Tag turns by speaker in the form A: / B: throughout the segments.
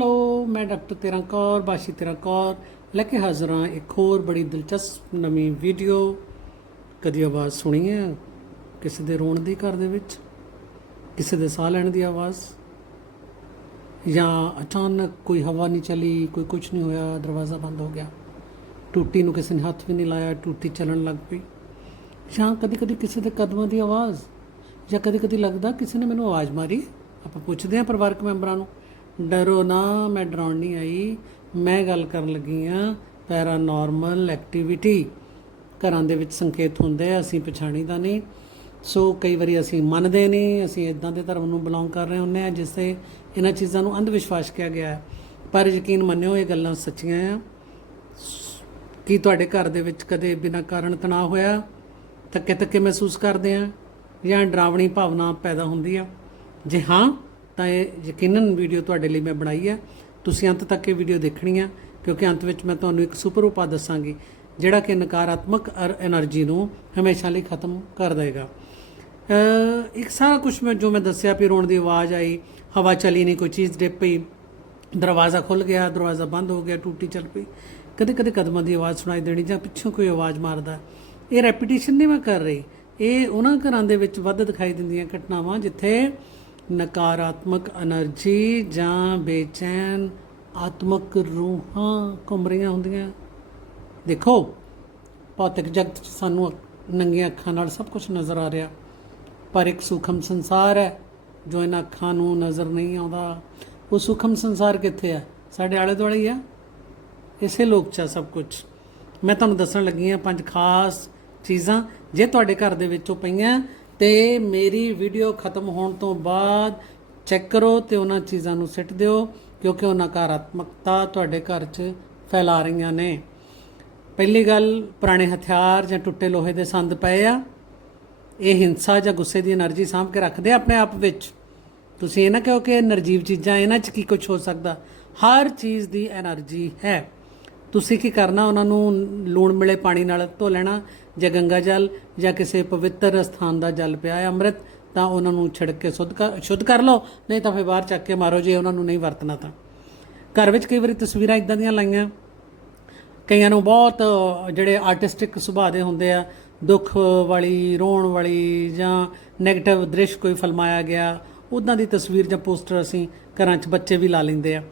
A: Hello ਮੈਂ doctor ਤੇਰਾ ਕੌਰ, ਬਾਸ਼ੀ ਤੇਰਾਂ ਕੌਰ, ਲੈ ਕੇ ਹਾਜ਼ਰ ਹਾਂ ਇੱਕ ਹੋਰ ਬੜੀ ਦਿਲਚਸਪ ਨਵੀਂ ਵੀਡੀਓ ਕਦੀ ਆਵਾਜ਼ ਸੁਣੀ ਹੈ ਕਿਸੇ ਦੇ ਰੋਣ ਦੀ ਘਰ ਦੇ ਵਿੱਚ? ਕਿਸੇ ਦੇ ਸਾਹ ਲੈਣ ਦੀ ਆਵਾਜ਼? ਜਾਂ ਅਚਾਨਕ ਕੋਈ ਹਵਾ ਨਹੀਂ ਚਲੀ, ਕੋਈ ਕੁਝ ਨਹੀਂ ਹੋਇਆ, ਦਰਵਾਜ਼ਾ ਬੰਦ ਹੋ ਗਿਆ? ਟੂਟੀ ਨੂੰ ਕਿਸੇ ਨੇ ਹੱਥ ਵੀ ਨਹੀਂ ਲਾਇਆ, ਟੂਟੀ ਚੱਲਣ ਲੱਗ ਪਈ? ਜਾਂ ਕਦੀ ਕਦੀ ਕਿਸੇ ਦੇ ਕਦਮਾਂ ਦੀ ਆਵਾਜ਼? ਜਾਂ ਕਦੀ ਕਦੀ ਲੱਗਦਾ ਕਿਸੇ ਨੇ ਮੈਨੂੰ ਆਵਾਜ਼ ਮਾਰੀ? ਆਪਾਂ ਪੁੱਛਦੇ ਹਾਂ ਪਰਿਵਾਰਕ ਮੈਂਬਰਾਂ ਨੂੰ। ਡਰੋ ਨਾ, ਮੈਂ ਡਰਾਉਣ ਨਹੀਂ ਆਈ। ਮੈਂ ਗੱਲ ਕਰਨ ਲੱਗੀ ਆ, ਪੈਰਾਨੋਰਮਲ ਐਕਟੀਵਿਟੀ। ਘਰਾਂ ਦੇ ਵਿੱਚ ਸੰਕੇਤ ਹੁੰਦੇ ਆ, ਅਸੀਂ ਪਛਾਣੀਦਾ ਨਹੀਂ। ਸੋ ਕਈ ਵਾਰੀ ਅਸੀਂ ਮੰਨਦੇ ਨਹੀਂ, ਅਸੀਂ ਇਦਾਂ ਦੇ ਧਰਮ ਨੂੰ ਬਿਲੋਂਗ ਕਰ ਰਹੇ ਹੁੰਦੇ ਆ, ਜਿਸ ਤੇ ਇਹਨਾਂ ਚੀਜ਼ਾਂ ਨੂੰ ਅੰਧ ਵਿਸ਼ਵਾਸ ਕਿਹਾ ਗਿਆ ਹੈ। ਪਰ ਯਕੀਨ ਮੰਨਿਓ, ਇਹ ਗੱਲਾਂ ਸੱਚੀਆਂ ਆ। ਕੀ ਤੁਹਾਡੇ ਘਰ ਦੇ ਵਿੱਚ ਕਦੇ ਬਿਨਾਂ ਕਾਰਨ ਤਣਾਅ ਹੋਇਆ? ਥੱਕੇ ਥੱਕੇ ਮਹਿਸੂਸ ਕਰਦੇ ਆ? ਜਾਂ ਡਰਾਵਣੀ ਭਾਵਨਾ ਪੈਦਾ ਹੁੰਦੀ ਆ? ਜੇ ਹਾਂ ਤਾਂ ਇਹ ਯਕੀਨਨ ਵੀਡੀਓ ਤੁਹਾਡੇ ਲਈ ਮੈਂ ਬਣਾਈ ਹੈ। ਤੁਸੀਂ ਅੰਤ ਤੱਕ ਇਹ ਵੀਡੀਓ ਦੇਖਣੀ ਹੈ, ਕਿਉਂਕਿ ਅੰਤ ਵਿੱਚ ਮੈਂ ਤੁਹਾਨੂੰ ਇੱਕ ਸੁਪਰ ਉਪਾਅ ਦੱਸਾਂਗੀ, ਜਿਹੜਾ ਕਿ ਨਕਾਰਾਤਮਕ એનર્ਜੀ ਨੂੰ ਹਮੇਸ਼ਾ ਲਈ ਖਤਮ ਕਰ ਦੇਗਾ। ਇੱਕ ਸਾਰਾ ਕੁਝ ਮੈਂ ਜੋ ਮੈਂ ਦੱਸਿਆ ਵੀ ਰੋਣ ਦੀ ਆਵਾਜ਼ ਆਈ, ਹਵਾ ਚਲੀ ਨਹੀਂ, ਕੋਈ ਚੀਜ਼ ਡਿੱਪ ਪਈ, ਦਰਵਾਜ਼ਾ ਖੁੱਲ ਗਿਆ, ਦਰਵਾਜ਼ਾ ਬੰਦ ਹੋ ਗਿਆ, ਟੂਟੀ ਚੱਲ ਪਈ। ਕਦੇ ਕਦੇ ਕਦਮਾਂ ਦੀ ਆਵਾਜ਼ ਸੁਣਾਈ ਦੇਣੀ ਜਾਂ ਪਿੱਛੋਂ ਕੋਈ ਆਵਾਜ਼ ਮਾਰਦਾ। ਇਹ ਰੈਪੀਟੀਸ਼ਨ ਨਹੀਂ ਮੈਂ ਕਰ ਰਹੀ। ਇਹ ਉਹਨਾਂ ਘਰਾਂ ਦੇ ਵਿੱਚ ਵੱਧ ਦਿਖਾਈ ਦਿੰਦੀਆਂ ਘਟਨਾਵਾਂ, ਜਿੱਥੇ ਨਕਾਰਾਤਮਕ એનર્ਜੀ ਜਾਂ ਬੇਚੈਨ ਆਤਮਕ ਰੂਹਾਂ ਘੁੰਮ ਰਹੀਆਂ ਹੁੰਦੀਆਂ। ਦੇਖੋ, ਭੌਤਿਕ ਜਗਤ 'ਚ ਸਾਨੂੰ ਨੰਗੀਆਂ ਅੱਖਾਂ ਨਾਲ ਸਭ ਕੁਝ ਨਜ਼ਰ ਆ ਰਿਹਾ। ਪਰ ਇੱਕ ਸੂਖਮ ਸੰਸਾਰ ਹੈ ਜੋ ਇਹਨਾਂ ਅੱਖਾਂ ਨੂੰ ਨਜ਼ਰ ਨਹੀਂ ਆਉਂਦਾ। ਉਹ ਸੂਖਮ ਸੰਸਾਰ ਕਿੱਥੇ ਹੈ? ਸਾਡੇ ਆਲੇ ਦੁਆਲੇ ਹੀ। ਆ ਇਸੇ ਲੋਕ 'ਚ ਸਭ ਕੁਝ ਮੈਂ ਤੁਹਾਨੂੰ ਦੱਸਣ ਲੱਗੀ ਆ ਪੰਜ ਖਾਸ ਚੀਜ਼ਾਂ। ਜੇ ਤੁਹਾਡੇ ਘਰ ਦੇ ਵਿੱਚ ਉਹ ਪਈਆਂ ਤੇ ਮੇਰੀ ਵੀਡੀਓ ਖਤਮ ਹੋਣ ਤੋਂ ਬਾਅਦ ਚੈੱਕ ਕਰੋ ਤੇ ਉਹਨਾਂ ਚੀਜ਼ਾਂ ਨੂੰ ਸਿੱਟ ਦਿਓ, ਕਿਉਂਕਿ ਉਹ ਨਕਾਰਾਤਮਕਤਾ ਤੁਹਾਡੇ ਘਰ 'ਚ ਫੈਲਾ ਰਹੀਆਂ ਨੇ। ਪਹਿਲੀ ਗੱਲ, ਪੁਰਾਣੇ ਹਥਿਆਰ ਜਾਂ ਟੁੱਟੇ ਲੋਹੇ ਦੇ ਸੰਦ ਪਏ ਆ। ਇਹ ਹਿੰਸਾ ਜਾਂ ਗੁੱਸੇ ਦੀ એનર્ਜੀ ਸਾਂਭ ਕੇ ਰੱਖਦੇ ਆਪਣੇ ਆਪ ਵਿੱਚ। ਤੁਸੀਂ ਇਹ ਨਾ ਕਹੋ ਕਿ ਨਰਜੀਵ ਚੀਜ਼ਾਂ, ਇਹਨਾਂ 'ਚ ਕੀ ਕੁਝ ਹੋ ਸਕਦਾ? ਹਰ ਚੀਜ਼ ਦੀ એનર્ਜੀ ਹੈ। ਤੁਸੀਂ ਕੀ ਕਰਨਾ? ਉਹਨਾਂ ਨੂੰ ਲੂਣ ਮਿਲੇ ਪਾਣੀ ਨਾਲ ਧੋ ਲੈਣਾ, ਜਾਂ ਗੰਗਾ ਜਲ, ਜਾਂ ਕਿਸੇ ਪਵਿੱਤਰ ਸਥਾਨ ਦਾ ਜਲ ਪਿਆ ਹੈ ਅੰਮ੍ਰਿਤ, ਤਾਂ ਉਹਨਾਂ ਨੂੰ ਛਿੜਕ ਕੇ ਸ਼ੁੱਧ ਕਰ ਸ਼ੁੱਧ ਕਰ ਲਓ, ਨਹੀਂ ਤਾਂ ਫਿਰ ਬਾਹਰ ਚੱਕ ਕੇ ਮਾਰੋ ਜੇ ਉਹਨਾਂ ਨੂੰ ਨਹੀਂ ਵਰਤਣਾ ਤਾਂ। ਘਰ ਵਿੱਚ ਕਈ ਵਾਰੀ ਤਸਵੀਰਾਂ ਇਦਾਂ ਦੀਆਂ ਲਾਈਆਂ। ਕਈਆਂ ਨੂੰ ਬਹੁਤ, ਜਿਹੜੇ ਆਰਟਿਸਟਿਕ ਸੁਭਾਅ ਦੇ ਹੁੰਦੇ ਆ, ਦੁੱਖ ਵਾਲੀ, ਰੋਣ ਵਾਲੀ, ਜਾਂ 네ਗੇਟਿਵ ਦ੍ਰਿਸ਼ ਕੋਈ ਫਲਮਾਇਆ ਗਿਆ ਉਦਾਂ ਦੀ ਤਸਵੀਰ ਜਾਂ ਪੋਸਟਰ ਅਸੀਂ ਘਰਾਂ 'ਚ ਬੱਚੇ ਵੀ ਲਾ ਲੈਂਦੇ ਆ।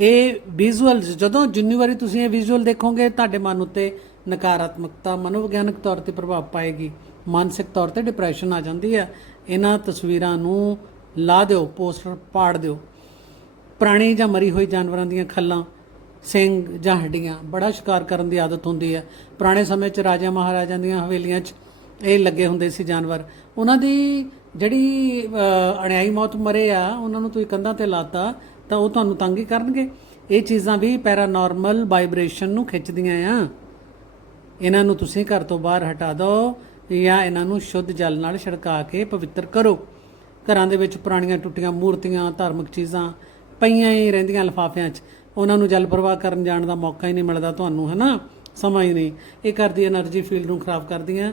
A: ਇਹ ਵਿਜ਼ੂਅਲ ਜਦੋਂ ਜਿੰਨੀ ਵਾਰੀ ਤੁਸੀਂ ਇਹ ਵਿਜ਼ੂਅਲ ਦੇਖੋਗੇ, ਤੁਹਾਡੇ ਮਨ ਉੱਤੇ ਨਕਾਰਾਤਮਕਤਾ, ਮਨੋਵਿਗਿਆਨਕ ਤੌਰ ਤੇ ਪ੍ਰਭਾਵ ਪਾਏਗੀ। ਮਾਨਸਿਕ ਤੌਰ ਤੇ ਡਿਪਰੈਸ਼ਨ ਆ ਜਾਂਦੀ ਹੈ। ਇਹਨਾਂ ਤਸਵੀਰਾਂ ਨੂੰ ਲਾ ਦਿਓ ਪੋਸਟਰ ਪਾੜ ਦਿਓ। ਪੁਰਾਣੀ ਜਾਂ ਮਰੀ ਹੋਈ ਜਾਨਵਰਾਂ ਦੀਆਂ ਖੱਲਾਂ, ਸਿੰਘ ਜਾਂ ਹੱਡੀਆਂ, ਬੜਾ ਸ਼ਿਕਾਰ ਕਰਨ ਦੀ ਆਦਤ ਹੁੰਦੀ ਹੈ। ਪੁਰਾਣੇ ਸਮੇਂ 'ਚ ਰਾਜਾ ਮਹਾਰਾਜਾਂ ਦੀਆਂ ਹਵੇਲੀਆਂ 'ਚ ਇਹ ਲੱਗੇ ਹੁੰਦੇ ਸੀ ਜਾਨਵਰ। ਉਹਨਾਂ ਦੀ ਜਿਹੜੀ ਅਣਿਆਈ ਮੌਤ ਮਰੇ ਆ, ਉਹਨਾਂ ਨੂੰ ਤੁਸੀਂ ਕੰਧਾਂ ਤੇ ਲਾਤਾ ਤਾਂ ਉਹ ਤੁਹਾਨੂੰ ਤੰਗ ਹੀ ਕਰਨਗੇ। ਇਹ ਚੀਜ਼ਾਂ ਵੀ ਪੈਰਾਨੋਰਮਲ ਵਾਈਬ੍ਰੇਸ਼ਨ ਨੂੰ ਖਿੱਚਦੀਆਂ ਆ। ਇਹਨਾਂ ਨੂੰ ਤੁਸੀਂ ਘਰ ਤੋਂ ਬਾਹਰ ਹਟਾ ਦਿਓ ਜਾਂ ਇਹਨਾਂ ਨੂੰ ਸ਼ੁੱਧ ਜਲ ਨਾਲ ਛਿੜਕਾ ਕੇ ਪਵਿੱਤਰ ਕਰੋ। ਘਰਾਂ ਦੇ ਵਿੱਚ ਪੁਰਾਣੀਆਂ ਟੁੱਟੀਆਂ ਮੂਰਤੀਆਂ, ਧਾਰਮਿਕ ਚੀਜ਼ਾਂ ਪਈਆਂ ਹੀ ਰਹਿੰਦੀਆਂ ਲਫਾਫਿਆਂ 'ਚ। ਉਹਨਾਂ ਨੂੰ ਜਲ ਪ੍ਰਵਾਹ ਕਰਨ ਜਾਣ ਦਾ ਮੌਕਾ ਹੀ ਨਹੀਂ ਮਿਲਦਾ ਤੁਹਾਨੂੰ, ਹਨਾ? ਸਮਾਂ ਹੀ ਨਹੀਂ। ਇਹ ਕਰਦੀ એનર્ਜੀ ਫੀਲਡ ਨੂੰ ਖਰਾਬ ਕਰਦੀਆਂ।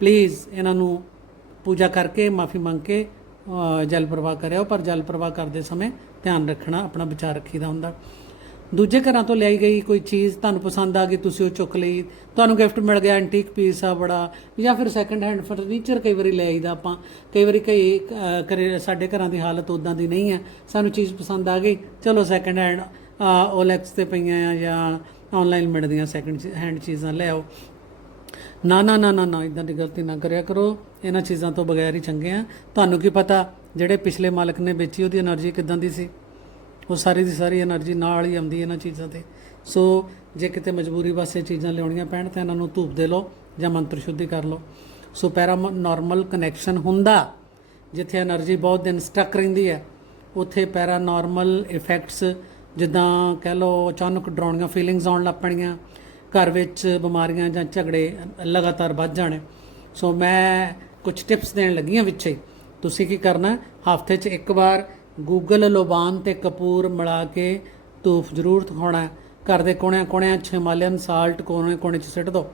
A: ਪਲੀਜ਼ ਇਹਨਾਂ ਨੂੰ ਪੂਜਾ ਕਰਕੇ, ਮਾਫੀ ਮੰਗ ਕੇ ਜਲ ਪ੍ਰਵਾਹ ਕਰਿਓ ਪਰ ਜਲ ਪ੍ਰਵਾਹ ਕਰਦੇ ਸਮੇਂ ਧਿਆਨ ਰੱਖਣਾ ਆਪਣਾ ਵਿਚਾਰ ਰੱਖੀਦਾ ਹੁੰਦਾ। ਦੂਜੇ ਘਰਾਂ ਤੋਂ ਲਿਆਈ ਗਈ ਕੋਈ ਚੀਜ਼ ਤੁਹਾਨੂੰ ਪਸੰਦ ਆ ਗਈ ਤੁਸੀਂ ਉਹ ਚੁੱਕ ਲਈ। ਤੁਹਾਨੂੰ ਗਿਫਟ ਮਿਲ ਗਿਆ ਐਂਟੀਕ ਪੀਸ ਆ ਬੜਾ ਜਾਂ ਫਿਰ ਸੈਕੰਡ ਹੈਂਡ ਫਰਨੀਚਰ ਕਈ ਵਾਰੀ ਲੈ ਆਈਦਾ ਆਪਾਂ। ਕਈ ਵਾਰੀ ਕਈ ਅਹ, ਘਰੇ ਸਾਡੇ ਘਰਾਂ ਦੀ ਹਾਲਤ ਉਦਾਂ ਦੀ ਨਹੀਂ ਹੈ। ਸਾਨੂੰ ਚੀਜ਼ ਪਸੰਦ ਆ ਗਈ ਚਲੋ ਸੈਕੰਡ ਹੈਂਡ ਓਲੈਕਸ ਤੇ ਪਈਆਂ ਆ ਜਾਂ ਆਨਲਾਈਨ ਮਿਲਦੀਆਂ ਸੈਕੰਡ ਹੈਂਡ ਚੀਜ਼ਾਂ ਲੈ ਆਓ। ਨਾ ਨਾ ਨਾ ਨਾ ਨਾ ਇਦਾਂ ਦੀ ਗਲਤੀ ਨਾ ਕਰਿਆ ਕਰੋ। ਇਹਨਾਂ ਚੀਜ਼ਾਂ ਤੋਂ ਬਗੈਰ ਹੀ ਚੰਗੇ ਆ। ਤੁਹਾਨੂੰ ਕੀ ਪਤਾ ਜਿਹੜੇ ਪਿਛਲੇ ਮਾਲਕ ਨੇ ਵੇਚੀ, ਉਹਦੀ એનર્ਜੀ ਕਿਦਾਂ ਦੀ ਸੀ? ਉਹ ਸਾਰੀ ਦੀ ਸਾਰੀ એનર્ਜੀ ਨਾਲ ਹੀ ਆਉਂਦੀ ਇਹਨਾਂ ਚੀਜ਼ਾਂ ਤੇ। ਸੋ, ਜੇ ਕਿਤੇ ਮਜਬੂਰੀ ਵਾਸਤੇ ਚੀਜ਼ਾਂ ਲਿਆਉਣੀਆਂ ਪੈਣ, ਤਾਂ ਇਹਨਾਂ ਨੂੰ ਧੂਪ ਦੇ ਲਓ ਜਾਂ ਮੰਤਰ ਸ਼ੁੱਧੀ ਕਰ ਲਓ। ਸੋ ਪੈਰਾ ਨਾਰਮਲ ਕਨੈਕਸ਼ਨ ਹੁੰਦਾ, ਜਿੱਥੇ એનર્ਜੀ ਬਹੁਤ ਦਿਨ ਸਟਕ ਰਹਿੰਦੀ ਹੈ, ਉੱਥੇ ਪੈਰਾ ਨਾਰਮਲ ਇਫੈਕਟਸ ਜਿੱਦਾਂ ਕਹਿ ਲਓ ਅਚਾਨਕ ਡਰਾਉਣੀਆਂ ਫੀਲਿੰਗਸ ਆਉਣ ਲੱਗ ਪੈਣੀਆਂ ਘਰ ਵਿੱਚ ਬਿਮਾਰੀਆਂ ਜਾਂ ਝਗੜੇ ਲਗਾਤਾਰ ਵੱਧ ਜਾਣੇ। ਸੋ ਮੈਂ ਕੁਝ ਟਿਪਸ ਦੇਣ ਲੱਗੀ ਹਾਂ ਹੀ ਤੁਸੀਂ ਕੀ ਕਰਨਾ, ਹਫ਼ਤੇ 'ਚ ਇੱਕ ਵਾਰ ਗੂਗਲ ਲੋਬਾਨ ਤੇ ਕਪੂਰ ਮਿਲਾ ਕੇ ਧੂਫ ਜ਼ਰੂਰ ਦਿਖਾਉਣਾ ਘਰ ਦੇ ਕੋਣਿਆਂ ਕੋਣਿਆਂ 'ਚ ਹਿਮਾਲਯਨ ਸਾਲਟ ਕੋਣੇ ਕੋਣੇ 'ਚ ਸਿੱਟ ਦਿਓ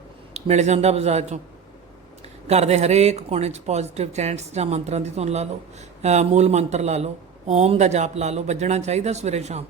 A: ਮਿਲ ਜਾਂਦਾ ਬਾਜ਼ਾਰ 'ਚੋਂ। ਘਰ ਦੇ ਹਰੇਕ ਕੋਣੇ 'ਚ ਪੋਜ਼ਿਟਿਵ ਚੈਂਟਸ ਜਾਂ ਮੰਤਰਾਂ ਦੀ ਧੁਨ ਲਾ ਲਓ ਮੂਲ ਮੰਤਰ ਲਾ ਲਓ, ਓਮ ਦਾ ਜਾਪ ਲਾ ਲਓ, ਵੱਜਣਾ ਚਾਹੀਦਾ ਸਵੇਰੇ ਸ਼ਾਮ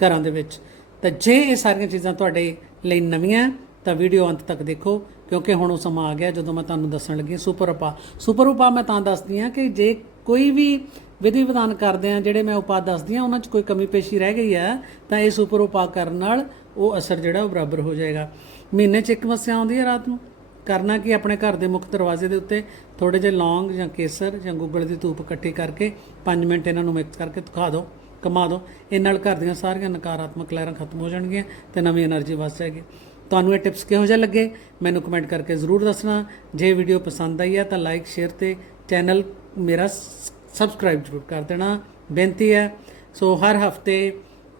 A: ਘਰਾਂ ਦੇ ਵਿੱਚ। ਤਾਂ ਜੇ ਇਹ ਸਾਰੀਆਂ ਚੀਜ਼ਾਂ ਤੁਹਾਡੇ ਲਈ ਨਵੀਆਂ ਤਾਂ ਵੀਡੀਓ ਅੰਤ ਤੱਕ ਦੇਖੋ, ਕਿਉਂਕਿ ਹੁਣ ਉਹ ਸਮਾਂ ਆ ਗਿਆ, ਜਦੋਂ ਮੈਂ ਤੁਹਾਨੂੰ ਦੱਸਣ ਲੱਗੀ ਹਾਂ ਸੁਪਰ ਉਪਾਅ ਸੁਪਰ ਉਪਾਅ ਮੈਂ ਤਾਂ ਦੱਸਦੀ ਹਾਂ ਕਿ ਜੇ ਕੋਈ ਵੀ ਵਿਧੀ ਵਿਧਾਨ ਕਰਦੇ ਆ, ਜਿਹੜੇ ਮੈਂ ਉਪਾਅ ਦੱਸਦੀ ਹਾਂ, ਉਹਨਾਂ 'ਚ ਕੋਈ ਕਮੀ ਪੇਸ਼ੀ ਰਹਿ ਗਈ ਹੈ, ਤਾਂ ਇਹ ਸੁਪਰ ਉਪਾਅ ਕਰਨ ਨਾਲ ਉਹ ਅਸਰ ਜਿਹੜਾ ਉਹ ਬਰਾਬਰ ਹੋ ਜਾਏਗਾ। ਮਹੀਨੇ 'ਚ ਇੱਕ ਮੱਸਿਆ ਆਉਂਦੀ ਹੈ ਰਾਤ ਨੂੰ। ਕਰਨਾ ਕਿ ਆਪਣੇ ਘਰ ਦੇ ਮੁੱਖ ਦਰਵਾਜ਼ੇ ਦੇ ਉੱਤੇ ਥੋੜੇ ਜਿਹੇ ਲੌਂਗ ਜਾਂ ਕੇਸਰ ਜਾਂ ਗੁੱਗਲ ਦੀ ਧੂਪ ਇਕੱਠੀ ਕਰਕੇ 5 ਮਿੰਟ ਇਹਨਾਂ ਨੂੰ ਮਿਕਸ ਕਰਕੇ ਦਿਖਾ ਦਿਓ। ਕਮਾ ਦਿਓ ਇਹ ਨਾਲ ਘਰ ਦੀਆਂ ਸਾਰੀਆਂ ਨਕਾਰਾਤਮਕ ਲਹਿਰਾਂ ਖਤਮ ਹੋ ਜਾਣਗੀਆਂ ਤੇ ਨਵੀਂ એનર્ਜੀ ਵਸ ਜਾਏਗੀ। ਤੁਹਾਨੂੰ ਇਹ ਟਿਪਸ ਕਿਹੋ ਜਿਹਾ ਲੱਗੇ? ਮੈਨੂੰ ਕਮੈਂਟ ਕਰਕੇ ਜ਼ਰੂਰ ਦੱਸਣਾ। ਜੇ ਵੀਡੀਓ ਪਸੰਦ ਆਈ ਹੈ ਤਾਂ ਲਾਈਕ ਸ਼ੇਅਰ ਤੇ ਚੈਨਲ ਮੇਰਾ ਸਬਸਕ੍ਰਾਈਬ ਜ਼ਰੂਰ ਕਰ ਦੇਣਾ। ਬੇਨਤੀ ਹੈ, ਸੋ ਹਰ ਹਫ਼ਤੇ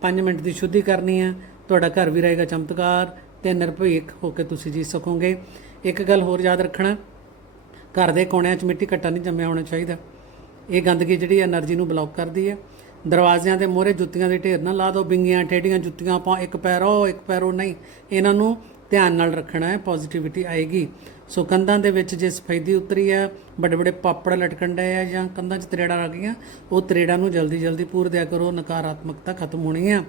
A: 5 ਮਿੰਟ ਦੀ ਸ਼ੁੱਧੀ ਕਰਨੀ ਹੈ। ਤੁਹਾਡਾ ਘਰ ਵੀ ਰਹੇਗਾ ਚਮਤਕਾਰ ਤੇ ਨਿਰਭੀਕ ਹੋ ਕੇ ਤੁਸੀਂ ਜੀ ਸਕੋਗੇ। ਇੱਕ ਗੱਲ ਹੋਰ ਯਾਦ ਰੱਖਣਾ, ਘਰ ਦੇ ਕੋਣਿਆਂ 'ਚ ਮਿੱਟੀ ਘੱਟਾ ਨਹੀਂ ਜੰਮਿਆ ਹੋਣਾ ਚਾਹੀਦਾ। ਇਹ ਗੰਦਗੀ ਜਿਹੜੀ એનર્ਜੀ ਨੂੰ ਬਲੌਕ ਕਰਦੀ ਹੈ। ਦਰਵਾਜ਼ਿਆਂ ਦੇ ਮੋਹਰੇ ਜੁੱਤੀਆਂ ਦੇ ਢੇਰ ਨਾ ਲਾ ਦਿਓ, ਬਿੰਗੀਆਂ, ਟੇਡੀਆਂ, ਜੁੱਤੀਆਂ ਆਪਾਂ ਇੱਕ ਪੈਰੋ ਇੱਕ ਪੈਰੋ ਨਹੀਂ। ਇਹਨਾਂ ਨੂੰ ਧਿਆਨ ਨਾਲ ਰੱਖਣਾ ਹੈ ਪੋਜ਼ਿਟਿਵਿਟੀ ਆਏਗੀ। ਸੋ ਕੰਧਾਂ ਦੇ ਵਿੱਚ ਜੇ ਸਫੈਦੀ ਉਤਰੀ ਹੈ ਵੱਡੇ ਵੱਡੇ ਪਾਪੜ ਲਟਕਣ ਡਏ ਆ ਜਾਂ ਕੰਧਾਂ 'ਚ ਤਰੇੜਾਂ ਆ ਗਈਆਂ, ਉਹ ਤਰੇੜਾਂ ਨੂੰ ਜਲਦੀ ਜਲਦੀ ਪੂਰ ਦਿਆ ਕਰੋ, ਨਕਾਰਾਤਮਕਤਾ ਖਤਮ ਹੋਣੀ ਆ।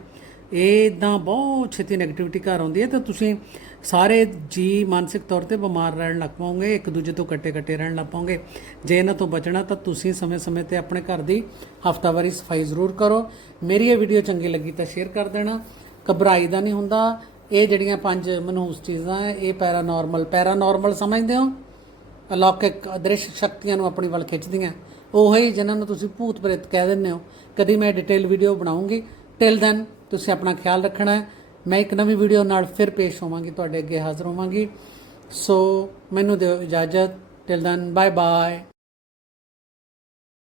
A: ਇਹ ਇਦਾਂ ਬਹੁਤ ਛੇਤੀ 네ਗੇਟਿਵਿਟੀ ਘਰ ਆਉਂਦੀ ਹੈ ਤਾਂ ਤੁਸੀਂ ਸਾਰੇ ਜੀ ਮਾਨਸਿਕ ਤੌਰ ਤੇ ਬਿਮਾਰ ਰਹਿਣ ਲੱਗ ਪਾਓਗੇ ਇੱਕ ਦੂਜੇ ਤੋਂ ਕੱਟੇ ਕੱਟੇ ਰਹਿਣ ਲੱਗ ਪਾਓਗੇ ਜੇ ਇਹਨਾਂ ਤੋਂ ਬਚਣਾ ਤਾਂ ਤੁਸੀਂ ਸਮੇਂ-ਸਮੇਂ ਤੇ ਆਪਣੇ ਘਰ ਦੀ ਹਫਤਾਵਾਰੀ ਸਫ਼ਾਈ ਜ਼ਰੂਰ ਕਰੋ। ਮੇਰੀ ਇਹ ਵੀਡੀਓ ਚੰਗੀ ਲੱਗੀ ਤਾਂ ਸ਼ੇਅਰ ਕਰ ਦੇਣਾ। ਘਬਰਾਈ ਦਾ ਨਹੀਂ ਹੁੰਦਾ। ਇਹ ਜਿਹੜੀਆਂ ਪੰਜ ਮਨਹੂਸ ਚੀਜ਼ਾਂ ਹੈ, ਇਹ ਪੈਰਾਨੋਰਮਲ ਪੈਰਾਨੋਰਮਲ ਸਮਝਦੇ ਹੋ? ਅਲੌਕਿਕ ਅਦ੍ਰਿਸ਼ ਸ਼ਕਤੀਆਂ ਨੂੰ ਆਪਣੀ ਵੱਲ ਖਿੱਚਦੀਆਂ। ਉਹ ਹੀ ਜਿਨ੍ਹਾਂ ਨੂੰ ਤੁਸੀਂ ਭੂਤ ਪ੍ਰੇਤ ਕਹਿ ਦਿੰਦੇ ਹੋ। ਕਦੀ ਮੈਂ ਡਿਟੇਲ ਵੀਡੀਓ ਬਣਾਉਂਗੀ। ਟਿਲ ਦੈਨ ਤੁਸੀਂ ਆਪਣਾ ਖਿਆਲ ਰੱਖਣਾ ਹੈ। ਮੈਂ ਇੱਕ ਨਵੀਂ ਵੀਡੀਓ ਨਾਲ ਫਿਰ ਪੇਸ਼ ਹੋਵਾਂਗੀ, ਤੁਹਾਡੇ ਅੱਗੇ ਹਾਜ਼ਰ ਹੋਵਾਂਗੀ। ਸੋ ਮੈਨੂੰ ਦਿਓ ਇਜਾਜ਼ਤ। Till then bye bye